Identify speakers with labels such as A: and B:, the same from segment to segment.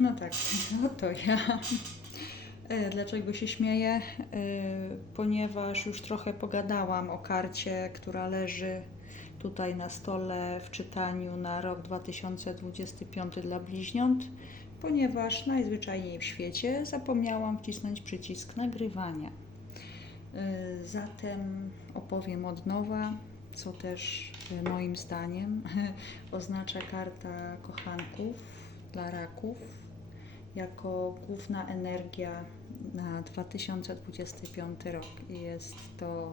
A: No tak, no to ja. E, Dlaczego się śmieję? E, Ponieważ już trochę pogadałam o karcie, która leży tutaj na stole w czytaniu na rok 2025 dla bliźniąt, ponieważ najzwyczajniej w świecie zapomniałam wcisnąć przycisk nagrywania. E, Zatem opowiem od nowa, co też moim zdaniem oznacza karta kochanków dla raków jako główna energia na 2025 rok. Jest to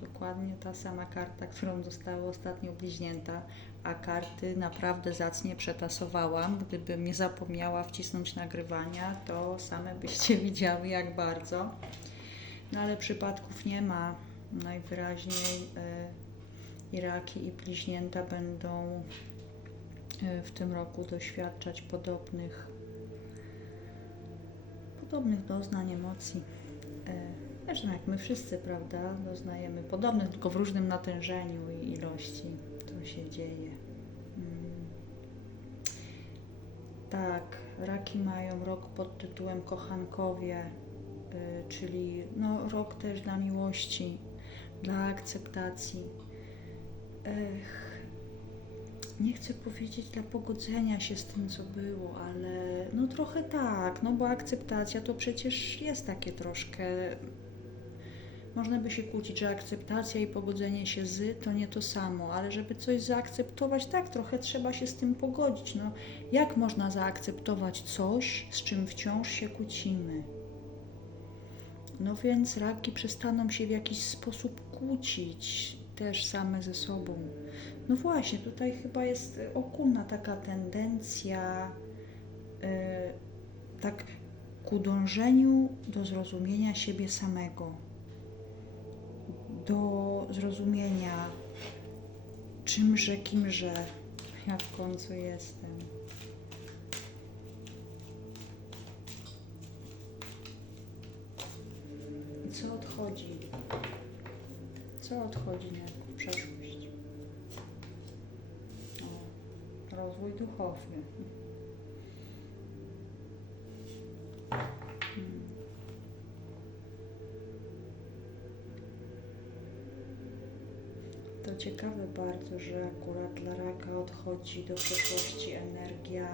A: dokładnie ta sama karta, którą dostały ostatnio bliźnięta, a karty naprawdę zacnie przetasowałam. Gdybym nie zapomniała wcisnąć nagrywania, to same byście widziały jak bardzo. No ale przypadków nie ma. Najwyraźniej e, Iraki i bliźnięta będą e, w tym roku doświadczać podobnych podobnych doznań, emocji. E, Zresztą jak my wszyscy, prawda, doznajemy podobnych, tylko w różnym natężeniu i ilości to się dzieje. Mm. Tak, raki mają rok pod tytułem Kochankowie, y, czyli no, rok też dla miłości, dla akceptacji. Ech, nie chcę powiedzieć dla pogodzenia się z tym, co było, ale no trochę tak, no bo akceptacja to przecież jest takie troszkę. Można by się kłócić, że akceptacja i pogodzenie się z to nie to samo, ale żeby coś zaakceptować, tak, trochę trzeba się z tym pogodzić. No, jak można zaakceptować coś, z czym wciąż się kłócimy? No więc raki przestaną się w jakiś sposób kłócić też same ze sobą. No właśnie, tutaj chyba jest ogólna taka tendencja, y, tak ku dążeniu do zrozumienia siebie samego, do zrozumienia czymże, kimże ja w końcu jestem. I co odchodzi? Co odchodzi na przeszłość? O, rozwój duchowy. Hmm. To ciekawe bardzo, że akurat dla raka odchodzi do przeszłości energia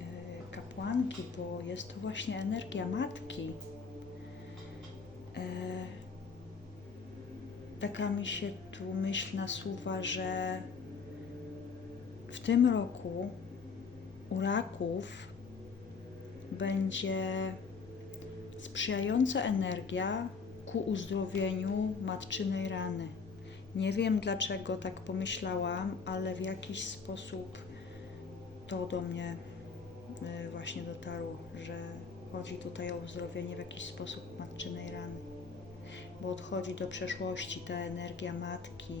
A: e, kapłanki, bo jest to właśnie energia matki. E, taka mi się tu myśl nasuwa, że tym roku u raków będzie sprzyjająca energia ku uzdrowieniu matczynej rany. Nie wiem dlaczego tak pomyślałam, ale w jakiś sposób to do mnie y, właśnie dotarło, że chodzi tutaj o uzdrowienie w jakiś sposób matczynej rany bo odchodzi do przeszłości ta energia matki,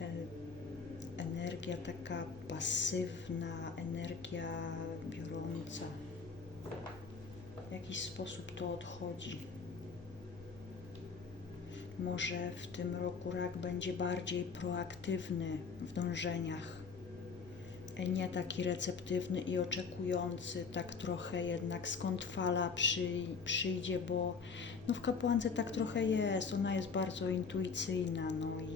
A: e, energia taka pasywna, energia biorąca. W jakiś sposób to odchodzi. Może w tym roku rak będzie bardziej proaktywny w dążeniach, nie taki receptywny i oczekujący, tak trochę jednak skąd fala przy, przyjdzie, bo no w kapłance tak trochę jest, ona jest bardzo intuicyjna, no i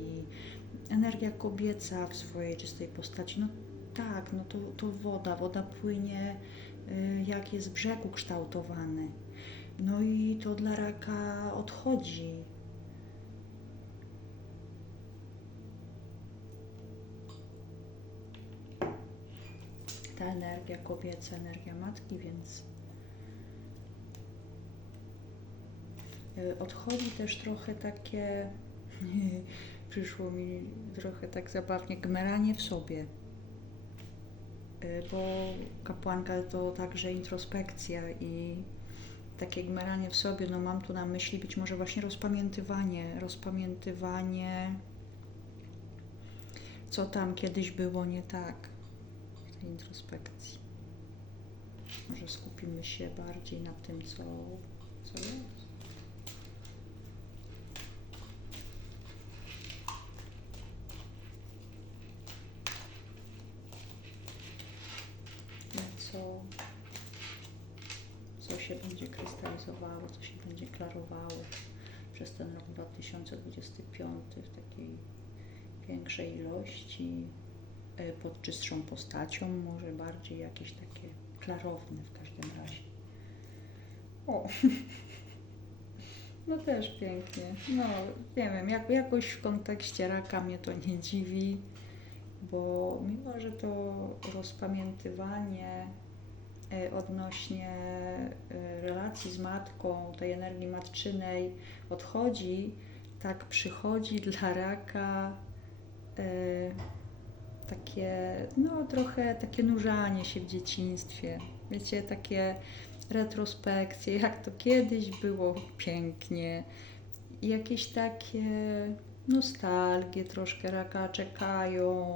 A: energia kobieca w swojej czystej postaci, no tak, no to, to woda, woda płynie y, jak jest z brzegu kształtowany. No i to dla raka odchodzi. Ta energia kobieca, energia matki, więc Y, Odchodzi też trochę takie, przyszło mi trochę tak zabawnie, gmeranie w sobie. Y, Bo kapłanka to także introspekcja i takie gmeranie w sobie, no mam tu na myśli być może właśnie rozpamiętywanie, rozpamiętywanie, co tam kiedyś było nie tak w tej introspekcji. Może skupimy się bardziej na tym, co, co jest. Na co co się będzie krystalizowało, co się będzie klarowało przez ten rok 2025 w takiej większej ilości, e, pod czystszą postacią, może bardziej jakieś takie klarowne w każdym razie. O! No też pięknie. No, nie wiem, jak, jakoś w kontekście raka mnie to nie dziwi, bo mimo, że to rozpamiętywanie odnośnie e, relacji z matką, tej energii matczynej odchodzi, tak przychodzi dla raka e, takie, no trochę takie nurzanie się w dzieciństwie. Wiecie, takie retrospekcje, jak to kiedyś było pięknie. Jakieś takie nostalgie troszkę raka czekają,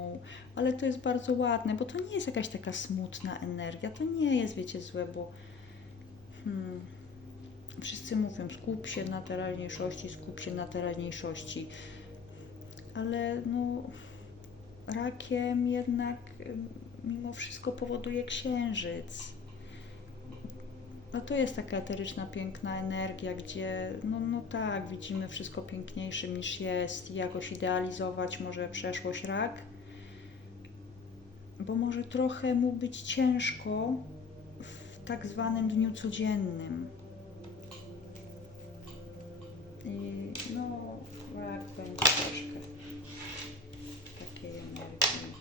A: ale to jest bardzo ładne, bo to nie jest jakaś taka smutna energia, to nie jest, wiecie, złe, bo hmm, wszyscy mówią, skup się na teraźniejszości, skup się na teraźniejszości, ale no rakiem jednak mimo wszystko powoduje księżyc. No to jest taka eteryczna, piękna energia, gdzie no, no tak, widzimy wszystko piękniejszym niż jest i jakoś idealizować może przeszłość rak, bo może trochę mu być ciężko w tak zwanym dniu codziennym. I no, rak będzie troszkę takiej energii.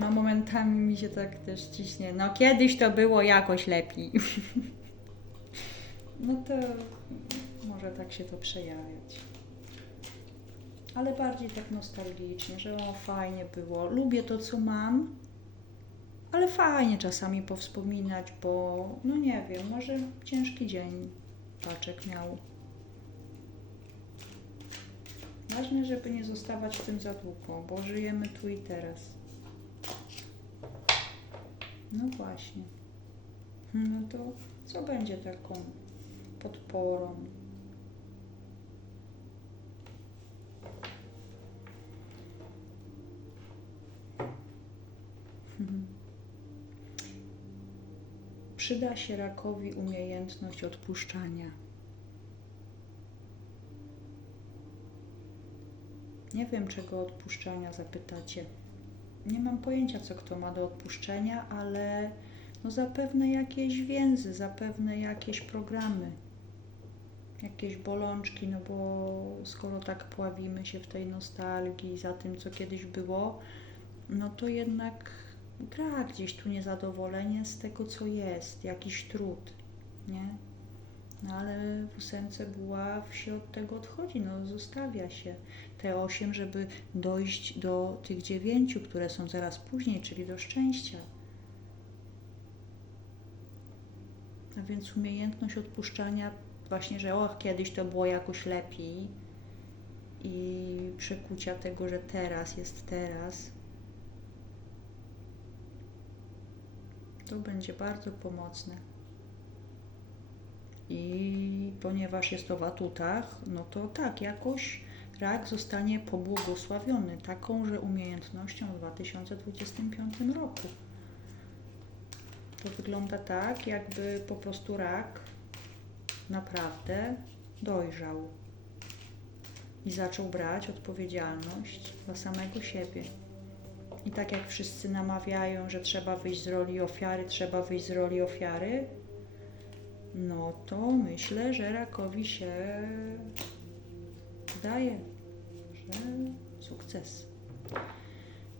A: No momentami mi się tak też ciśnie. No kiedyś to było jakoś lepiej. No to może tak się to przejawiać. Ale bardziej tak nostalgicznie, że o fajnie było. Lubię to co mam, ale fajnie czasami powspominać, bo no nie wiem, może ciężki dzień Paczek miał. Ważne, żeby nie zostawać w tym za długo, bo żyjemy tu i teraz. No właśnie. No to co będzie taką podporą? Przyda się rakowi umiejętność odpuszczania. Nie wiem, czego odpuszczania zapytacie. Nie mam pojęcia, co kto ma do odpuszczenia, ale no zapewne jakieś więzy, zapewne jakieś programy, jakieś bolączki, no bo skoro tak pławimy się w tej nostalgii za tym, co kiedyś było, no to jednak gra gdzieś tu niezadowolenie z tego, co jest, jakiś trud, nie? No ale w ósemce buław się od tego odchodzi, no zostawia się te osiem, żeby dojść do tych dziewięciu, które są zaraz później, czyli do szczęścia. A więc umiejętność odpuszczania właśnie, że och, kiedyś to było jakoś lepiej i przekucia tego, że teraz jest teraz, to będzie bardzo pomocne. I ponieważ jest to w atutach, no to tak, jakoś rak zostanie pobłogosławiony takąże umiejętnością w 2025 roku. To wygląda tak, jakby po prostu rak naprawdę dojrzał i zaczął brać odpowiedzialność za samego siebie. I tak jak wszyscy namawiają, że trzeba wyjść z roli ofiary, trzeba wyjść z roli ofiary, no to myślę, że rakowi się daje, że sukces.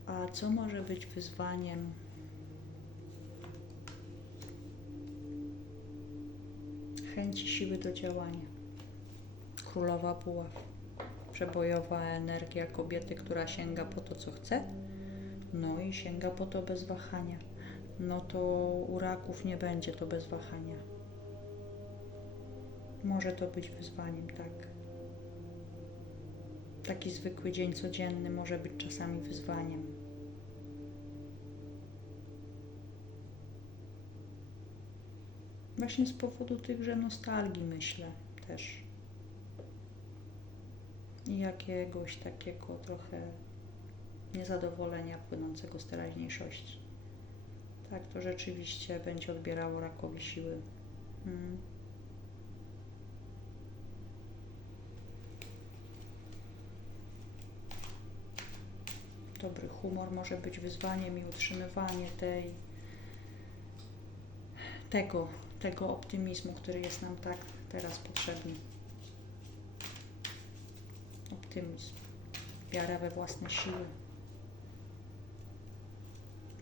A: A co może być wyzwaniem? Chęci siły do działania. Królowa buław. Przebojowa energia kobiety, która sięga po to, co chce, no i sięga po to bez wahania. No to u raków nie będzie to bez wahania. Może to być wyzwaniem, tak. Taki zwykły dzień codzienny może być czasami wyzwaniem. Właśnie z powodu tychże nostalgii, myślę też. I jakiegoś takiego trochę niezadowolenia płynącego z teraźniejszości. tak to rzeczywiście będzie odbierało rakowi siły. Mm. Dobry humor może być wyzwaniem i utrzymywanie tej, tego, tego optymizmu, który jest nam tak teraz potrzebny. Optymizm, wiara we własne siły,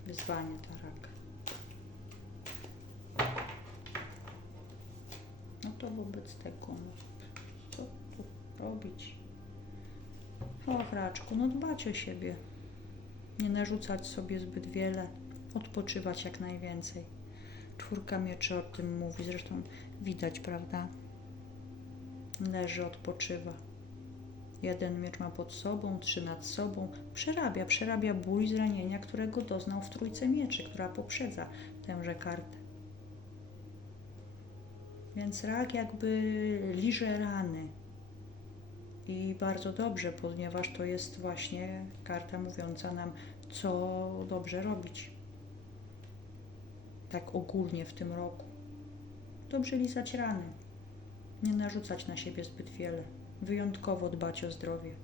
A: wyzwanie dla raka. No to wobec tego, no, co tu robić? O, raczku, no dbać o siebie. Nie narzucać sobie zbyt wiele, odpoczywać jak najwięcej. Czwórka mieczy o tym mówi, zresztą widać, prawda? Leży, odpoczywa. Jeden miecz ma pod sobą, trzy nad sobą. Przerabia, przerabia ból zranienia, którego doznał w trójce mieczy, która poprzedza tęże kartę. Więc rak jakby liże rany. I bardzo dobrze, ponieważ to jest właśnie karta mówiąca nam, co dobrze robić. Tak ogólnie w tym roku. Dobrze lizać rany. Nie narzucać na siebie zbyt wiele. Wyjątkowo dbać o zdrowie.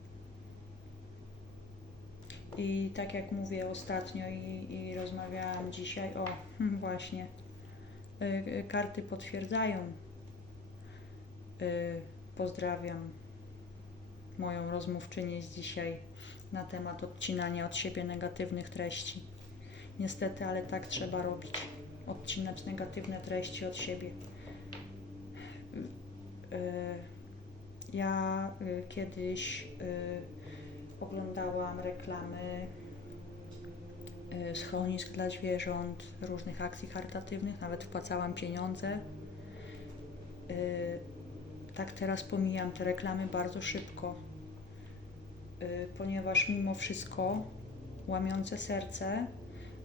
A: I tak jak mówię ostatnio i, i rozmawiałam dzisiaj, o właśnie, y, y, karty potwierdzają. Y, pozdrawiam moją rozmówczynię z dzisiaj na temat odcinania od siebie negatywnych treści. Niestety, ale tak trzeba robić. Odcinać negatywne treści od siebie. Y, Ja y, kiedyś y, oglądałam reklamy y, schronisk dla zwierząt, różnych akcji charytatywnych, nawet wpłacałam pieniądze. Tak teraz pomijam te reklamy bardzo szybko, y, ponieważ mimo wszystko łamiące serce,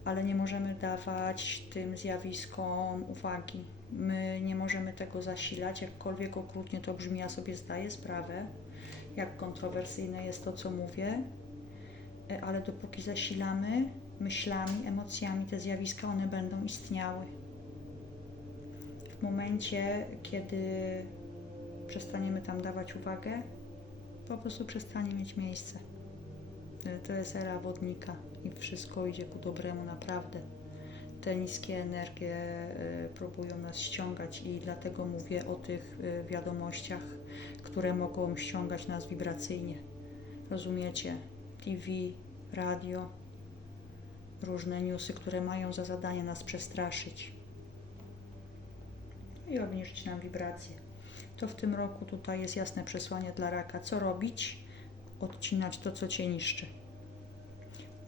A: ale nie możemy dawać tym zjawiskom uwagi. My nie możemy tego zasilać, jakkolwiek okrutnie to brzmi, ja sobie zdaję sprawę, jak kontrowersyjne jest to, co mówię, y, ale dopóki zasilamy myślami, emocjami te zjawiska, one będą istniały. W momencie, kiedy przestaniemy tam dawać uwagę, po prostu przestanie mieć miejsce. Y, To jest era wodnika i wszystko idzie ku dobremu naprawdę. Te niskie energie y, próbują nas ściągać i dlatego mówię o tych y, wiadomościach, które mogą ściągać nas wibracyjnie. Rozumiecie? TV, radio, różne newsy, które mają za zadanie nas przestraszyć i obniżyć nam wibracje. To w tym roku tutaj jest jasne przesłanie dla raka. Co robić? Odcinać to, co cię niszczy.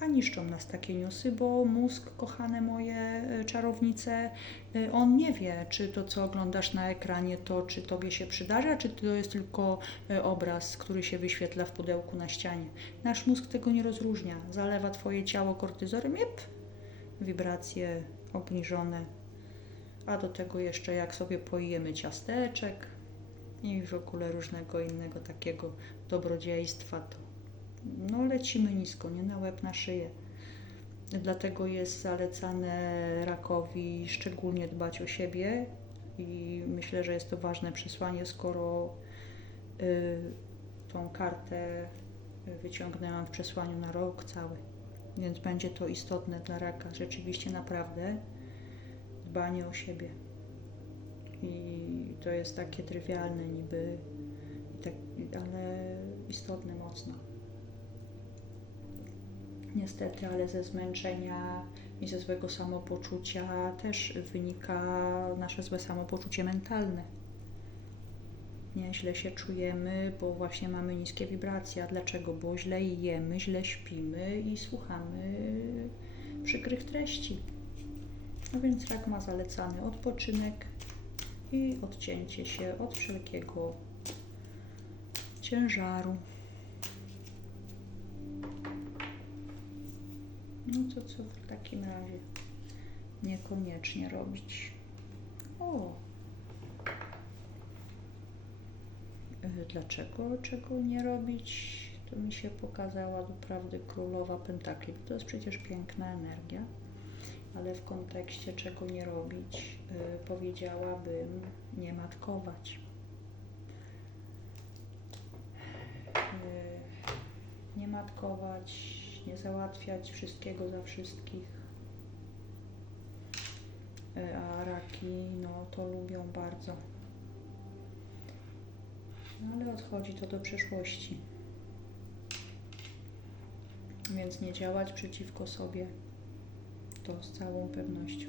A: A niszczą nas takie newsy, bo mózg, kochane moje y, czarownice, y, on nie wie, czy to, co oglądasz na ekranie, to czy tobie się przydarza, czy to jest tylko y, obraz, który się wyświetla w pudełku na ścianie. Nasz mózg tego nie rozróżnia. Zalewa twoje ciało kortyzolem, jep, wibracje obniżone, a do tego jeszcze jak sobie pojemy ciasteczek i w ogóle różnego innego takiego dobrodziejstwa, to no lecimy nisko, nie na łeb, na szyję. Dlatego jest zalecane rakowi szczególnie dbać o siebie i myślę, że jest to ważne przesłanie, skoro y, tą kartę wyciągnęłam w przesłaniu na rok cały. Więc będzie to istotne dla raka. Rzeczywiście naprawdę dbanie o siebie. I to jest takie trywialne niby, tak, ale istotne mocno. Niestety, ale ze zmęczenia i ze złego samopoczucia też wynika nasze złe samopoczucie mentalne. Nie, źle się czujemy, bo właśnie mamy niskie wibracje. A dlaczego? Bo źle jemy, źle śpimy i słuchamy przykrych treści. No więc rak ma zalecany odpoczynek i odcięcie się od wszelkiego ciężaru. No to co w takim razie niekoniecznie robić? O! Y, Dlaczego czego nie robić? To mi się pokazała doprawdy królowa pentakli. To jest przecież piękna energia. Ale w kontekście czego nie robić, y, powiedziałabym nie matkować. Y, nie matkować, nie załatwiać wszystkiego za wszystkich. Y, A raki, no to lubią bardzo. No ale odchodzi to do przeszłości. Więc nie działać przeciwko sobie. To z całą pewnością.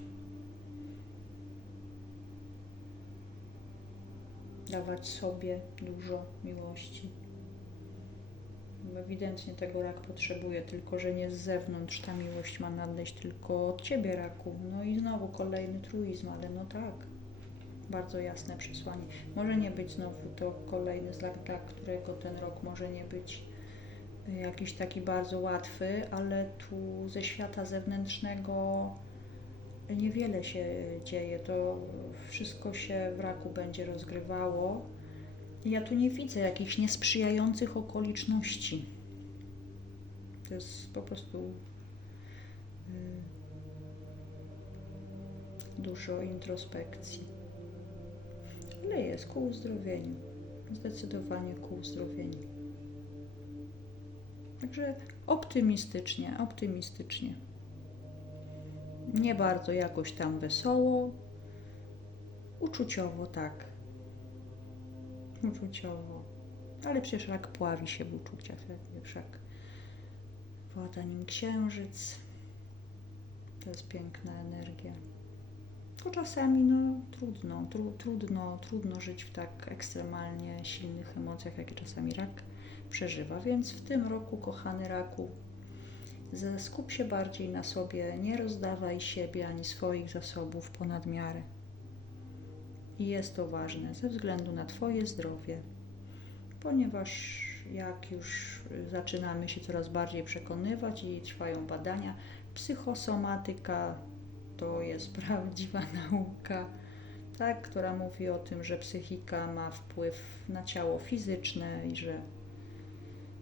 A: Dawać sobie dużo miłości. Ewidentnie tego rak potrzebuje, tylko że nie z zewnątrz ta miłość ma nadejść, tylko od ciebie, raku. No i znowu kolejny truizm, ale no tak. Bardzo jasne przesłanie. Może nie być znowu to kolejny znak, którego ten rok może nie być jakiś taki bardzo łatwy, ale tu ze świata zewnętrznego niewiele się dzieje. To wszystko się w raku będzie rozgrywało. Ja tu nie widzę jakichś niesprzyjających okoliczności. To jest po prostu y, dużo introspekcji. Ale jest ku uzdrowieniu. Zdecydowanie ku uzdrowieniu. Także optymistycznie, optymistycznie. Nie bardzo jakoś tam wesoło. Uczuciowo tak. Uczuciowo. Ale przecież rak pławi się w uczuciach, jak wiesz, jak włada nim księżyc. To jest piękna energia. Tylko czasami no, trudno, tru, trudno, trudno żyć w tak ekstremalnie silnych emocjach, jakie czasami rak przeżywa. Więc w tym roku, kochany raku, skup się bardziej na sobie, nie rozdawaj siebie ani swoich zasobów ponad miarę. I jest to ważne ze względu na Twoje zdrowie, ponieważ jak już zaczynamy się coraz bardziej przekonywać i trwają badania, psychosomatyka to jest prawdziwa nauka, tak, która mówi o tym, że psychika ma wpływ na ciało fizyczne i że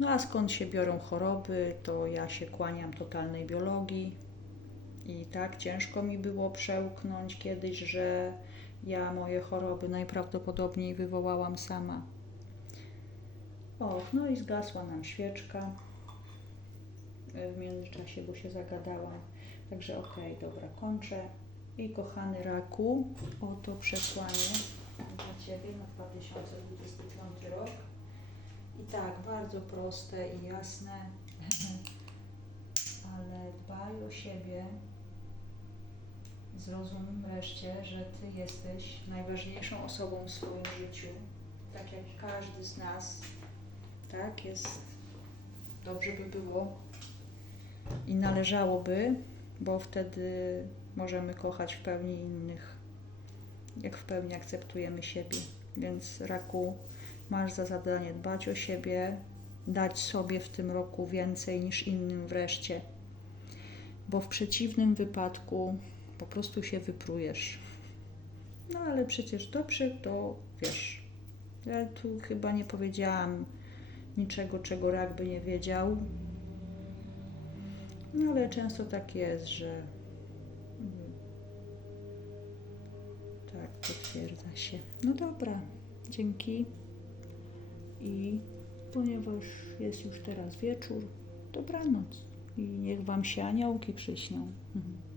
A: no a skąd się biorą choroby, to ja się kłaniam totalnej biologii. I tak ciężko mi było przełknąć kiedyś, że ja moje choroby najprawdopodobniej wywołałam sama. Och, no i zgasła nam świeczka w międzyczasie, bo się zagadałam. Także okej, dobra, kończę. I kochany raku, oto przesłanie dla Ciebie na 2025 rok. I tak, bardzo proste i jasne, ale dbaj o siebie. Zrozum wreszcie, że Ty jesteś najważniejszą osobą w swoim życiu, tak jak każdy z nas. Tak, jest dobrze by było i należałoby, bo wtedy możemy kochać w pełni innych, jak w pełni akceptujemy siebie. Więc raku, masz za zadanie dbać o siebie, dać sobie w tym roku więcej niż innym wreszcie, bo w przeciwnym wypadku po prostu się wyprujesz. No ale przecież dobrze to wiesz. Ja tu chyba nie powiedziałam niczego, czego rak by nie wiedział. No ale często tak jest, że mm, tak potwierdza się. No dobra, dzięki. I ponieważ jest już teraz wieczór, dobranoc. I niech Wam się aniołki przyśnią. Mhm.